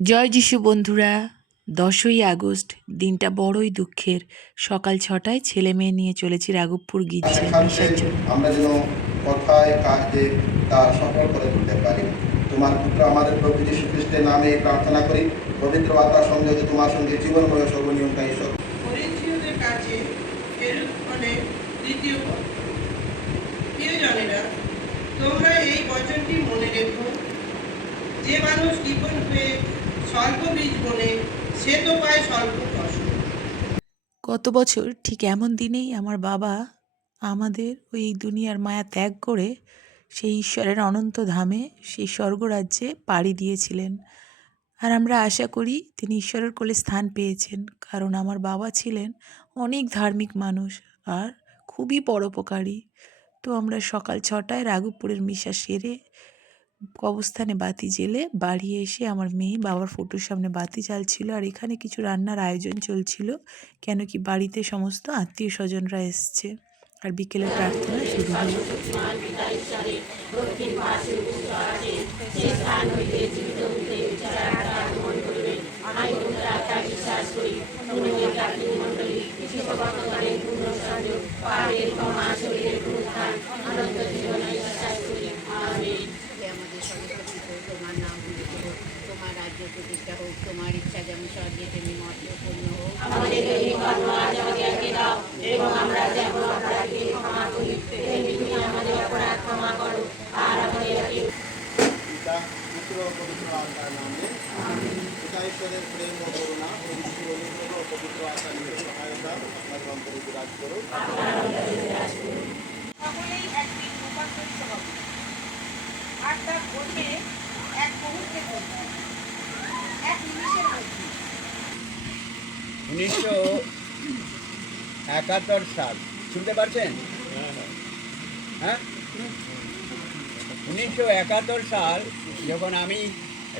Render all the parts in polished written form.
জয় যিশু বন্ধুরা। ১০ই আগস্ট দিনটা বড়ই দুঃখের। সকাল ৬টায় ছেলে মেয়ে নিয়ে চলেছি রাঘবপুর গির্জে শেখাচ্ছে মিশার জন্য। আমরা যেন কথায় কাজে তা সফল করে তুলতে পারি। তোমার পুত্র আমাদের প্রভু যীশু খ্রিস্টের নামে প্রার্থনা করি, পবিত্র আত্মার সংযোগে তোমার সঙ্গে জীবন বয়ে সর্বনিয়ন্তা ঈশ্বর। করিন্থীয়দের কাছে ফেরত হলে দ্বিতীয় পদ। প্রিয়জনেরা, তোমরা এই বচনটি মনে রেখো, যে মানুষ কৃপণ হয়ে স্বল্প বীজ বোনে সে তো পায় স্বল্প ফসল। গত বছর ঠিক এমন দিনেই আমার বাবা আমাদের ওই দুনিয়ার মায়া ত্যাগ করে সেই ঈশ্বরের অনন্ত ধামে, সেই স্বর্গরাজ্যে পাড়ি দিয়েছিলেন। আর আমরা আশা করি তিনি ঈশ্বরের কোলে স্থান পেয়েছেন, কারণ আমার বাবা ছিলেন অনেক ধার্মিক মানুষ আর খুবই পরোপকারী। তো আমরা সকাল ৬টায় রাঘবপুরের মিশা সেরে কবরস্থানে বাতি জ্বেলে বাড়ি এসে আমার মেয়ে বাবার ফটোর সামনে বাতি জ্বালছিল, আর এখানে কিছু রান্নার আয়োজন চলছিল, কেন কি বাড়িতে সমস্ত আত্মীয় স্বজনরা এসছে। আর বিকেলের প্রার্থনা শুরু হলো। হে আমাদের সর্বশক্তি হোক, তোমার নাম পূজিত হোক, তোমার রাজ্য প্রতিষ্ঠা হোক, তোমার ইচ্ছা যেমন স্বর্গে তেমনি মর্তে পূর্ণ হোক। আমাদের দৈনিক কর্ম আজ আমাদেরকে দাও, এবং আমরা যেমন অপরাধীকে ক্ষমা করি, তেমনি তুমি আমাদের অপরাধ ক্ষমা করো, আর আমাদেরকে পিতা, পুত্র ও পবিত্র আত্মার নামে। পিতা ঈশ্বরের প্রেম ও করুণা ও ঈশ্বর অনুগ্রহ ও পবিত্র আত্মার নিকট সহায়তা আপনার অন্তরে বিরাজ করুন। সকলেই একদিন রূপান্তরিত হবে, আর তার বোঝে এক মুহূর্তে করবে, এক নিমিষের মধ্যে। 1971 সাল, শুনতে পারছেন? হ্যাঁ, 1971 সাল যখন আমি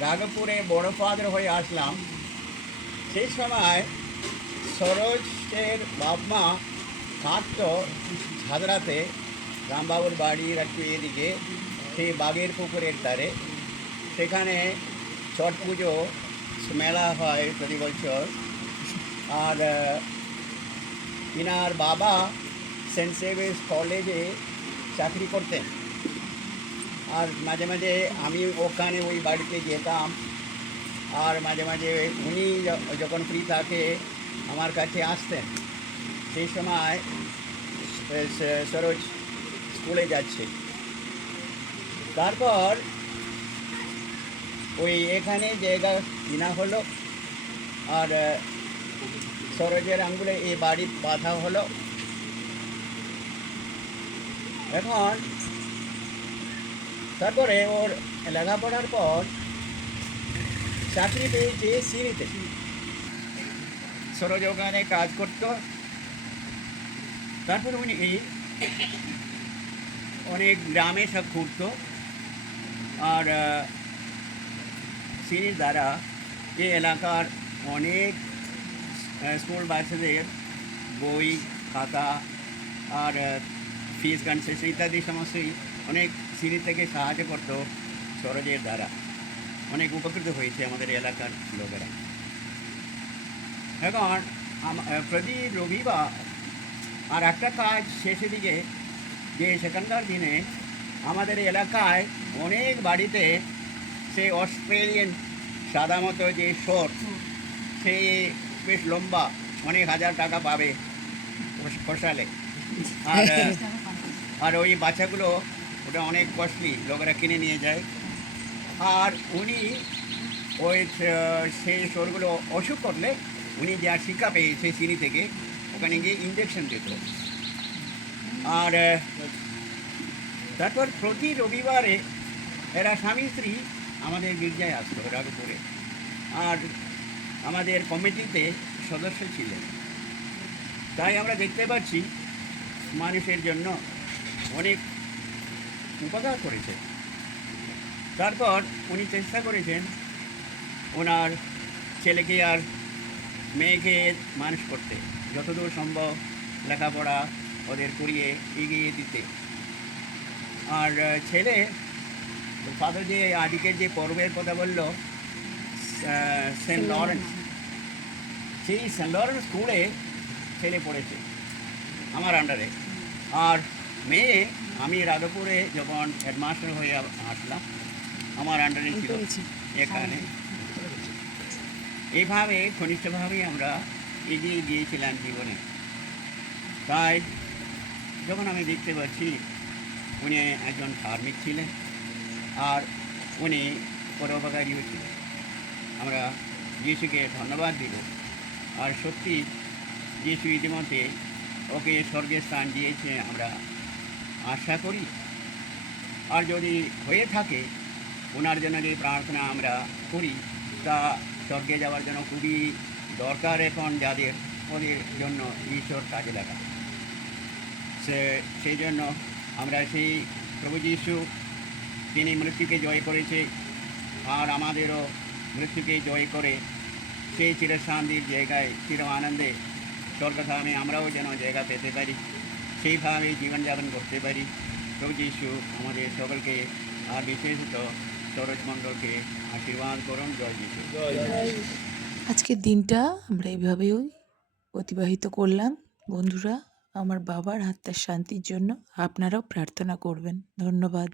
রাঘবপুরে বড় ফাদার হয়ে আসলাম, সেই সময় সরোজের বাপমা থাকতো ঝাদরাতে, রামবাবুর বাড়ির একটু এদিকে, সেই বাগের পুকুরের ধারে। সেখানে ছট পুজো মেলা হয় প্রতি বছর। আর ইনার বাবা সেন্ট সেভিয়ার্স কলেজে চাকরি করতেন, আর মাঝে মাঝে আমি ওখানে ওই বাড়িতে যেতাম। আর মাঝে মাঝে উনি যখন ফ্রি থাকে আমার কাছে আসতেন। সেই সময় সরোজ স্কুলে যাচ্ছে। তারপর ওই এখানে জায়গা কিনা হলো, আর সরোজের আঙ্গুলে এই বাড়ি বাঁধা হলো। এখন তারপরে ওর লেখাপড়ার পর চাকরি পেয়েছে সিরিতে। সরোজ ওখানে কাজ করত। তারপর উনি অনেক গ্রামে সব ঘুরত, আর সিরির দ্বারা এই এলাকার অনেক স্কুল বাচ্চাদের বই খাতা আর ফিস কনসেশন ইত্যাদি সমস্তই অনেক সিরি থেকে সাহায্য করত। সরোজের দ্বারা অনেক উপকৃত হয়েছে আমাদের এলাকার লোকেরা। এখন প্রতি রবিবার আর একটা কাজ শেষের দিকে, যে সেখানকার দিনে আমাদের এলাকায় অনেক বাড়িতে সে অস্ট্রেলিয়ান সাদা মতো যে শর্ট, সে বেশ লম্বা, অনেক হাজার টাকা পাবে ফসালে। আর ওই বাচ্চাগুলো ওটা অনেক কস্টলি, লোকেরা কিনে নিয়ে যায়। আর উনি ওই সেই শোরগুলো অসুখ করলে উনি যা শিক্ষা পেয়েছে চিনি থেকে, ওখানে গিয়ে ইঞ্জেকশন দিত। আর তারপর প্রতি রবিবারে এরা স্বামী স্ত্রী আমাদের গির্জায় আসতো রাঘবপুরে, আর আমাদের কমিটিতে সদস্য ছিলেন। তাই আমরা দেখতে পাচ্ছি মানুষের জন্য অনেক উপকার করেছে। তারপর উনি চেষ্টা করেছেন ওনার ছেলেকে আর মেয়েকে মানুষ করতে, যতদূর সম্ভব লেখাপড়া ওদের করিয়ে এগিয়ে দিতে। আর ছেলে ফাদার যে আজকের যে পর্বের কথা বলল, সেন্ট লরেন্স, সেই সেন্ট লরেন্স স্কুলে ছেলে পড়েছে আমার আন্ডারে। আর মেয়ে আমি রাধাপুরে যখন হেডমাস্টার হয়ে আসলাম, আমার আন্ডারে ছিল এখানে। এইভাবে ঘনিষ্ঠভাবেই আমরা এগিয়ে গিয়েছিলাম জীবনে। তাই যখন আমি দেখতে পাচ্ছি উনি একজন ধার্মিক ছিলেন আর উনি পরোপকারীও ছিলেন, আমরা যিশুকে ধন্যবাদ দিব। আর সত্যি যিশু ইতিমধ্যে ওকে স্বর্গের স্থান দিয়েছে আমরা আশা করি। আর যদি হয়ে থাকে ওনার জন্য যে প্রার্থনা আমরা করি, তা স্বর্গে যাওয়ার জন্য খুবই দরকার এখন যাদের, ওদের জন্য ঈশ্বর কাজে লাগা। সেই জন্য আমরা সেই প্রভু যীশু, তিনি মৃত্যুকে জয় করেছে আর আমাদেরও মৃত্যুকে জয় করে সেই চিরশান্তির জায়গায় চির আনন্দে স্বর্গধামে আমরাও যেন জায়গা পেতে পারি, সেইভাবে জীবনযাপন করতে পারি। প্রভু যীশু আমাদের সকলকে আর বিশেষত সরোজ মণ্ডলকে আশীর্বাদ করুন। জয় যীশু। আজকের দিনটা আমরা এভাবেই অতিবাহিত করলাম। বন্ধুরা, আমার বাবার আত্মার শান্তির জন্য আপনারাও প্রার্থনা করবেন। ধন্যবাদ।